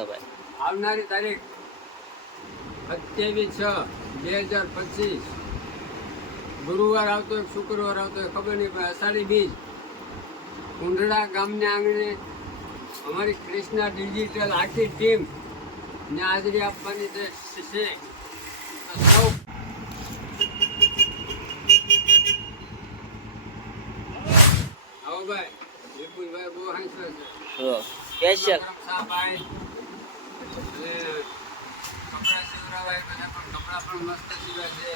આવનારી તારીખ 27/6/2025 ગુરુવાર આવતો હોય શુક્રવાર આવતો હોય ખબર નહીં, પણ અષાઢી બીજ કુંડળા ગામને આંગણે અમારી કૃષ્ણા ડિજિટલ આખી ટીમ ને હાજરી આપવાની છે. સૌ આવો ભાઈ વિપુલભાઈ બહુ હાંસવે છે. ભાઈ કપડા સીવડાવાય બધા, પણ કપડા પણ મસ્ત સીવે છે.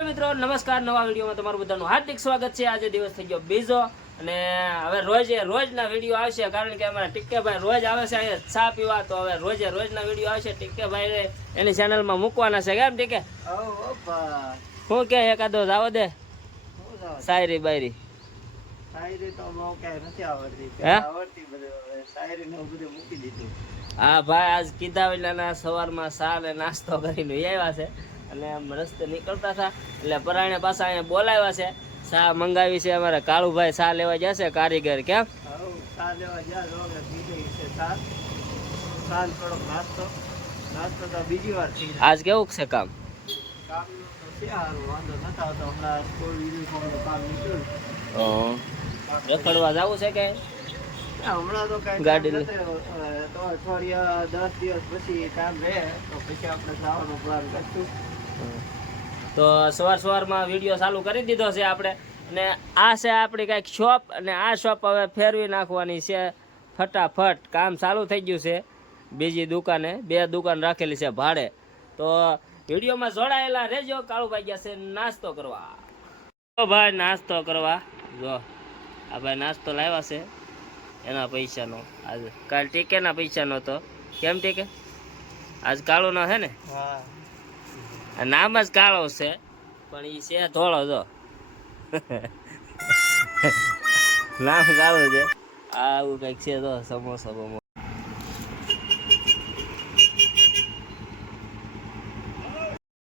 મિત્રો નમસ્કાર, નવા વિડીયોમાં તમારું બધાનું હાર્દિક સ્વાગત છે. આજે દિવસ થઈ ગયો બીજો અને હવે રોજના વિડીયો આવશે, કારણ કે અમારા ટીકેભાઈ રોજ આવે છે અહીંયા ચા પીવા. તો હવે રોજના વિડીયો આવશે. ટીકેભાઈ એની ચેનલમાં મૂકવાના છે. કેમ ટીકે શું કે એકાદો જાવ દે શાયરી બાયરી? હા ભાઈ, આજ કીધા વેલાના સવારમાં ચા ને નાસ્તો કરીને આવ્યા છે અને આમ રસ્તે નીકળતા હતા એટલે પરાણે પાછા અહીંયા બોલાવ્યા છે. ચા મંગાવી છે અમારે કાળુભાઈ, ચા લેવા જશે કારીગર. કેમ આજ કેવું છે કામ? રખડવા જવું છે કે હમણાં તો કઈ ગાડી તો અઠવાડિયા 10 દિવસ પછી કામ રહે તો પછી આપણે જવાનો પ્લાન કરશું. તો સવારમાં વિડીયો ચાલુ કરી દીધો છે આપણે. અને આ છે આપણી કંઈક શોપ, અને આ શોપ હવે ફેરવી નાખવાની છે ફટાફટ. કામ ચાલુ થઈ ગયું છે. બીજી દુકાને 2 દુકાન રાખેલી છે ભાડે. તો વિડીયોમાં જોડાયેલા રહેજો. કાળુભાઈ ગયા છે નાસ્તો કરવા. તો ભાઈ નાસ્તો કરવા જો આ ભાઈ નાસ્તો લાવ્યા છે એના પૈસાનો. આજ કાલ ટીકેના પૈસાનો તો. કેમ ટીકે આજ કાળોનો છે ને? નામ જ કાળો છે પણ એ છે ધોળો. જો નામ કાળો છે. આવું કંઈક છે. તો સમોસા બમો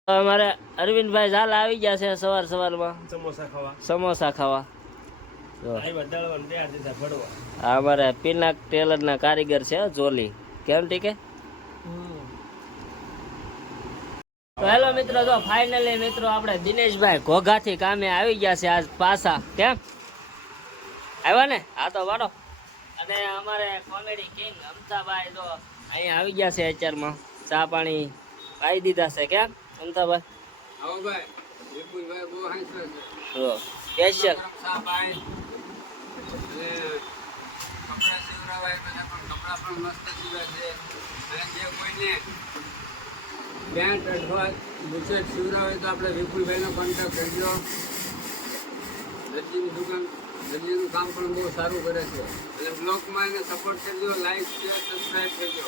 અમારે અરવિંદભાઈ ઝાલ આવી ગયા છે સવારમાં સમોસા ખાવા. અમારે પિનાક ટેલર ના કારીગર છે જોલી. કેમ ઠીકે? તો હેલો મિત્રો, જો ફાઇનલી મિત્રો આપણે દિનેશભાઈ ઘોઘાથી કામે આવી ગયા છે આજ પાછા. કેમ આવ્યા ને? હા તો વાળો. અને અમારે કોમેડી કિંગ અમતાભાઈ જો અહીંયા આવી ગયા છે અત્યારમાં. ચા પાણી પાઈ દીધા છે. કેમ અમતાભાઈ? આવો ભાઈ વિપુલભાઈ બહુ હાંસવે છે. સ્પેશિયલ ભાઈ કપડા સીવડાવાય બધા, પણ કપડા પણ મસ્ત સીવે છે. અને જે કોઈને પેન્ટ અથવા બુશર્ટ સીવડાવે તો આપણે વિપુલભાઈનો કોન્ટેક્ટ કરજો. દરજીની દુકાન, દરજીનું કામ પણ બહુ સારું કરે છે. અને બ્લોગમાં એને સપોર્ટ કરજો, લાઈક શેર સબસ્ક્રાઈબ કરજો.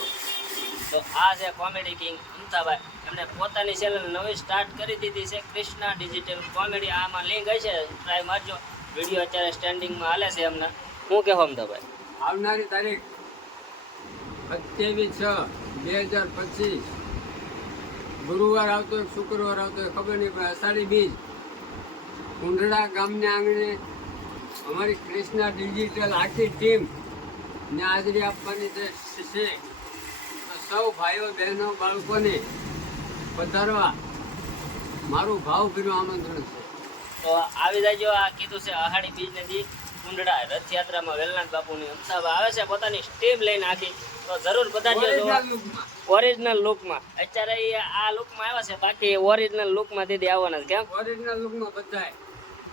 તો આ છે કોમેડી કિંગ અમતાભાઈ. એમને પોતાની ચેનલ નવી સ્ટાર્ટ કરી દીધી છે, કૃષ્ણા ડિજિટલ કોમેડી. આમાં લિંક હશે, ટ્રાય મારજો. વિડીયો અત્યારે સ્ટેન્ડિંગમાં હાલે છે એમને. શું કહેવો અમતાભાઈ? આવનારી તારીખ 27/6/2025 ગુરુવાર આવતો હોય શુક્રવાર આવતો હોય ખબર નહીં, પણ અષાઢી બીજ કુંડળા ગામને આંગણે અમારી કૃષ્ણા ડિજિટલ આખી ટીમ ને હાજરી આપવાની છે. તો સૌ ભાઈઓ બહેનો બાળકોને પધારવા મારું ભાવભીરું આમંત્રણ છે. તો આવી જાયજો. આ કીધું છે અહાડી બીજને દી કુંડળા રથયાત્રામાં વેલનાથ બાપુની અમતાભાઈ આવે છે પોતાની ટીમ લઈને આખી. તો જરૂર પધારજો ઓરિજિનલ લુકમાં. અત્યારે આ લુકમાં આવ્યા છે, બાકી ઓરિજિનલ લુકમાં દીદી આવવાના છે. કેમ ઓરિજિનલ લુકમાં બધાય.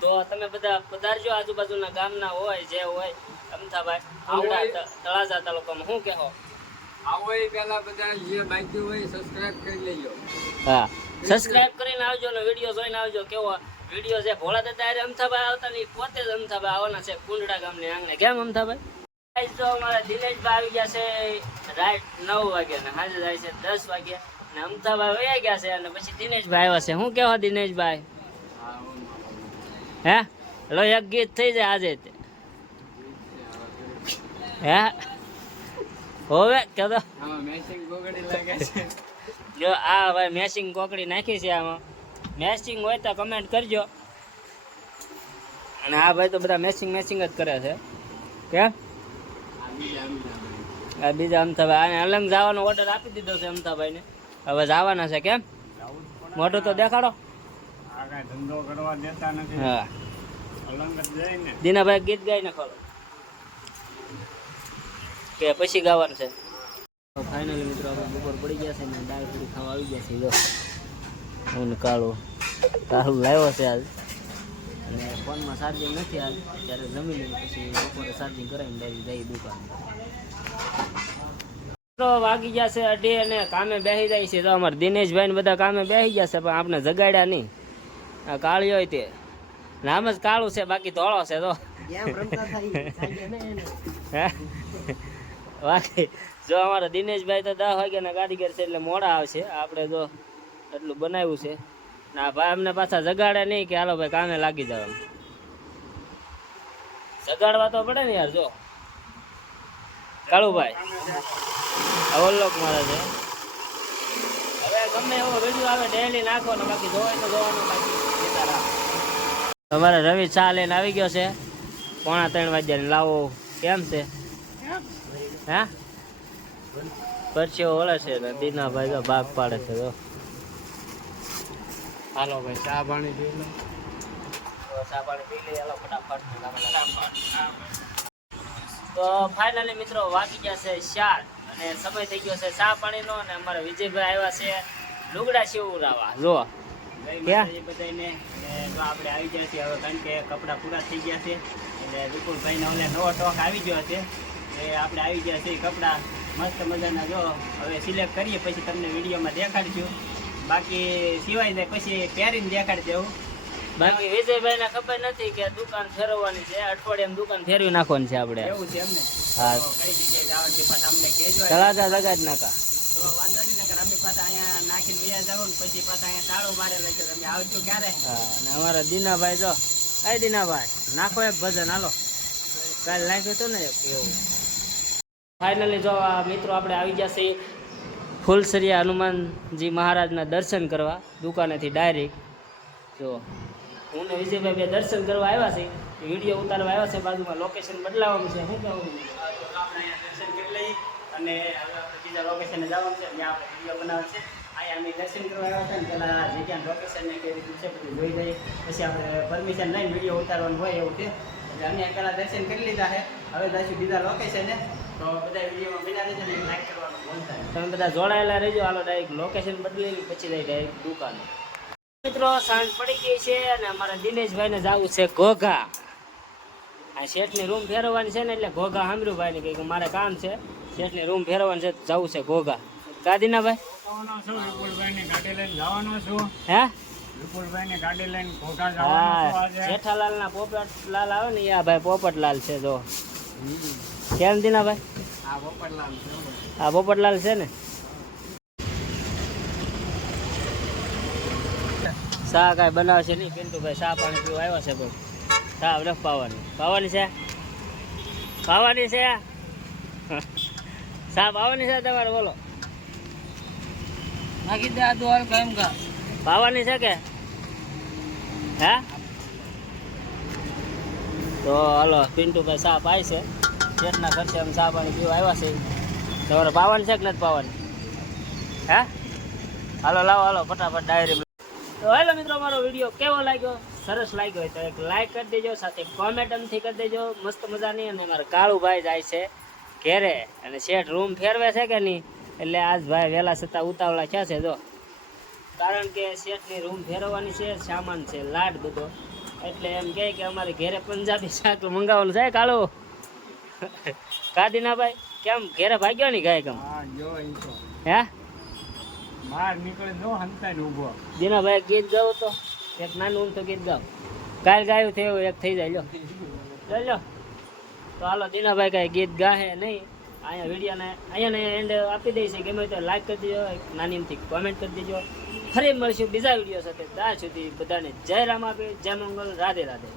તો તમે બધા પધારજો, આજુબાજુના ગામના હોય જે હોય. અમતાભાઈ કુંડળા તળાજા તાલુકામાં. શું કહેવો? આવો એ પહેલા બધા જે બાકી હોય સબસ્ક્રાઇબ કરી લેજો. હા, સબસ્ક્રાઇબ કરીને આવજો ને વિડીયો જોઈને આવજો. કેવો વિડીયો છે? ભોળા દાદા અરે અમતાભાઈ આવતા નહીં, પોતે જ અમતાભાઈ આવવાના છે કુંડળા ગામની આંગણે. કેમ અમતાભાઈ? તો અમારા દિનેશભાઈ આવી ગયા છે રાઈટ 9 વાગે ને સાંજે જાય છે 10 વાગે. ને અમતાભાઈ વયા ગયા છે અને પછી દિનેશભાઈ આવ્યા છે. શું કહેવા દિનેશભાઈ? હે લો એક ગીત થઈ જાય આજે હે હોવે કે તો મેચિંગ ગોગડી લાગે છે. જો આ ભાઈ મેચિંગ કોકડી નાખી છે. આમાં મેચિંગ હોય તો કમેન્ટ કરજો. અને આ ભાઈ તો બધા મેચિંગ જ કરે છે કેમ આ બીજા અમથાભાઈ આને અલંગ જવાનો ઓર્ડર આપી દીધો છે અમથાભાઈને હવે જવાના છે કેમ મોઢું તો દેખાડો ધંધો કરવા દેતા નથી હા અલંગ જ જાય ને દીનાભાઈ ગીત ગાઈને ખોલો કે પછી ગાવાનું છે ફાઇનલી મિત્રો આપણે બપોર પડી ગયા છે ને દાળ પૂરી ખાવા આવી ગયા છે જો હું કાળું લાવ્યો છે આજ અને ફોનમાં ચાર્જિંગ નથી આજ ત્યારે જમી લઈએ પછી બપોરે ચાર્જિંગ કરાવીને ડાયરી જઈ દુકાન વાગી ગયા છે 2 અને કામે બેસી જાય છે તો અમારે દિનેશભાઈ ને બધા કામે બેસી ગયા છે પણ આપણે જગાડ્યા નહીં આ કાળી હોય તે નામ જ કાળું છે બાકી ધોળો છે તો બાકી જો અમારા દિનેશભાઈ તો 10 વાગ્યાના ગાડી કરે છે એટલે મોડા આવશે આપણે જો એટલું બનાવ્યું છે ના ભાઈ અમને પાછા જગાડે નહીં કે હાલો ભાઈ કામે લાગી જાવ જગાડવા તો પડે ને યાર જો કાળુભાઈ અવલોક મારે છે હવે ગમે એવો વિડીયો આવે ડેલી નાખો ને બાકી જોવાય તો જોવાનું બાકી તમારે રવિ ચા લઈને આવી ગયો છે 2:45 વાગ્યાની લાવો કેમ છે હા પરચીઓ વળે છે ને દીનાભાઈ તો ભાગ પાડે છે તો હાલો ભાઈ ચા પાણી પી લો ચા પાણી પી લઈએ હાલો ફટાફટ તો ફાઇનલી મિત્રો વાગી ગયા છે 4 અને સમય થઈ ગયો છે ચા પાણીનો અને અમારા વિજયભાઈ આવ્યા છે લુગડા સીવડાવવા જો બધાને આપણે આવી ગયા છીએ હવે કારણ કે કપડાં પૂરા થઈ ગયા છે એટલે વિપુલભાઈને ઓલે નવો સ્ટોક આવી ગયો છે એ આપણે આવી ગયા છીએ કપડાં મસ્ત મજાના જો હવે સિલેક્ટ કરીએ પછી તમને વિડીયોમાં દેખાડશું બાકી સિવાય જાય પછી પહેરીને દેખાડી દેવું બાકી વિજયભાઈ ને ખબર નથી કે દુકાન ફેરવવાની છે અઠવાડિયામાં દુકાન ફેરવી નાખવાની છે આપણે એવું છે એમને હા કઈ જગ્યાએ જવાનું છે પાછા અમને કહેજો તળાજા જગા જ નાખા તો વાંધો નહીં નકર અમે પાછા અહીંયા નાખીને વયા જાવ ને પછી પાછા અહીંયા તાળો મારેલા છે તમે આવજો ક્યારે હા અને અમારા દીનાભાઈ જો કઈ દીનાભાઈ નાખો એક ભજન હાલો કાલ નાખ્યું હતું ને એવું ફાઇનલી જો આ મિત્રો આપણે આવી ગયા છીએ ફૂલસરિયા હનુમાનજી મહારાજના દર્શન કરવા દુકાનેથી ડાયરેક્ટ જો હું ને વિજયભાઈ બે દર્શન કરવા આવ્યા છે વિડીયો ઉતારવા આવ્યા છે બાજુમાં લોકેશન બદલાવાનું છે શું કહેવું આપણે અહીંયા દર્શન કરી લઈએ અને હવે આપણે બીજા લોકેશને જવાનું છે ત્યાં આપણે વિડીયો બનાવવાનો છે અહીંયા અમે દર્શન કરવા આવ્યા હતા ને પહેલાં જગ્યાનું લોકેશનને કેવી રીતનું છે બધું જોઈ લઈએ પછી આપણે પરમિશન લઈને વિડીયો ઉતારવાનું હોય એવું છે એટલે અમે પહેલાં દર્શન કરી લીધા છે હવે જઈશું બીજા લોકેશને તો બધા વિડીયોમાં બના રહેજો ને લાઈક કરવાનું ભૂલતા નહીં. તમે બધા જોડાયેલા રહેજો હાલો ડાયરેક્ટ લોકેશન બદલી પછી જાય ડાયરેક્ટ દુકાન મિત્રો સાંજ પડી ગઈ છે અને અમારા દિનેશભાઈને જવું છે ઘોઘા આ શેઠની રૂમ ફેરવવાની છે ને એટલે ઘોઘા સાંભળ્યું ભાઈ ને કે મારે કામ છે શેઠની રૂમ ફેરવવાની છે જવું છે ઘોઘા ગાદીના ભાઈ વિપુલભાઈની ગાડી લઈને જવાનો છું હે વિપુલભાઈની ગાડી લઈને ઘોઘા હા જવાનો છું આજે જેઠાલાલ ના પોપટલાલ આવે ને આ ભાઈ પોપટલાલ છે જો કેમ દીના ભાઈ આ પોપટલાલ છે આ પોપટલાલ છે ને ચા કાંઈ બનાવશે નહીં પિન્ટુભાઈ ચા પાણી પીવા આવ્યા છે પણ ચા નથી પાવાની છે પાવાની છે ચા પાવાની છે તમારે બોલો નાખી દે આ દોર કેમ કા પાવાની છે કે હે તો હાલો પિન્ટુભાઈ ચા પાય છે શેઠના ખર્ચે અમે ચા પાણી પીવા આવ્યા છે તમારે પાવાની છે કે નથી પાવાની હે હાલો લાવો હાલો ફટાફટ ડાયરી તો હાલો મિત્રો અમારો વિડીયો કેવો લાગ્યો સરસ લાગ્યો હોય તો એક લાઈક કરી દેજો સાથે કોમેન્ટ અમથી કરી દેજો મસ્ત મજાની અને અમારા કાળુભાઈ જાય છે ઘેરે અને શેઠ રૂમ ફેરવે છે કે નહીં એટલે આજ ભાઈ વહેલા છતાં ઉતાવળા ક્યાં છે જો કારણ કે શેઠની રૂમ ફેરવવાની છે સામાન છે લાડ બધો એટલે એમ કહે કે અમારે ઘેરે પંજાબી શાક મંગાવવાનું છે કાળુ કાદીના ભાઈ કેમ ઘેરે ભાગ્યો નહીં ગાય કેમ હા જો ઈ તો હે બહાર નીકળે જો હંતાઈ ઊભો દીનાભાઈ ગીત ગાવું તો એક નાનું તો ગીત ગાવ કાલ ગાયું થયું એક થઈ જાય લો તો હાલો દીનાભાઈ કાંઈ ગીત ગાહે નહીં અહીંયા વિડીયોને અહીંયા એન્ડ આપી દઈશ ગમે તો લાઈક કરી દેજો એક નાની એમથી કોમેન્ટ કરી દેજો ફરી મળશું બીજા વિડીયો સાથે ત્યાં સુધી બધાને જય રામ આપે જય મંગલ રાધે રાધે